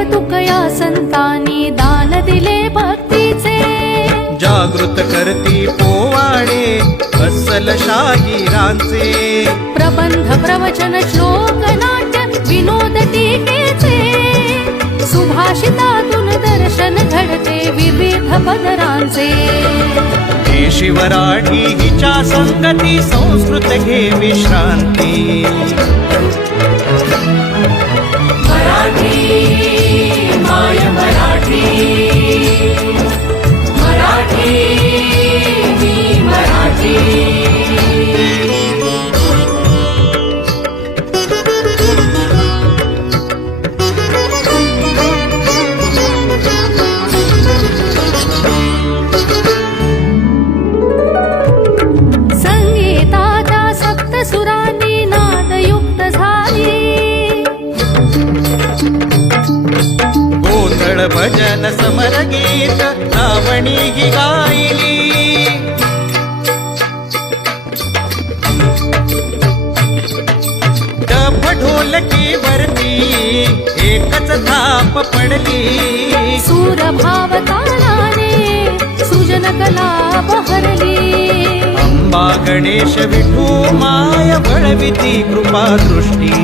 कौतुकया संतांनी दान दिले भक्तीचे. जागृत करती पोवाडे अस्सल शाहिरांचे प्रबंध प्रवचन श्लोक नाट्य विनोद टीकेचे. सुभाषितातून दर्शन घडते विविध पदरांचे. देशिवराठी हिच्या संगती संस्कृत घे विश्रांती. गोंधळ भजन समर गीत लावणी ही गायली डफ ढोलकी वरती एकच थाप पडली. सूर भाव तालाने सृजन कला बहरली. अंबा गणेश विठू माय बळविती कृपा दृष्टी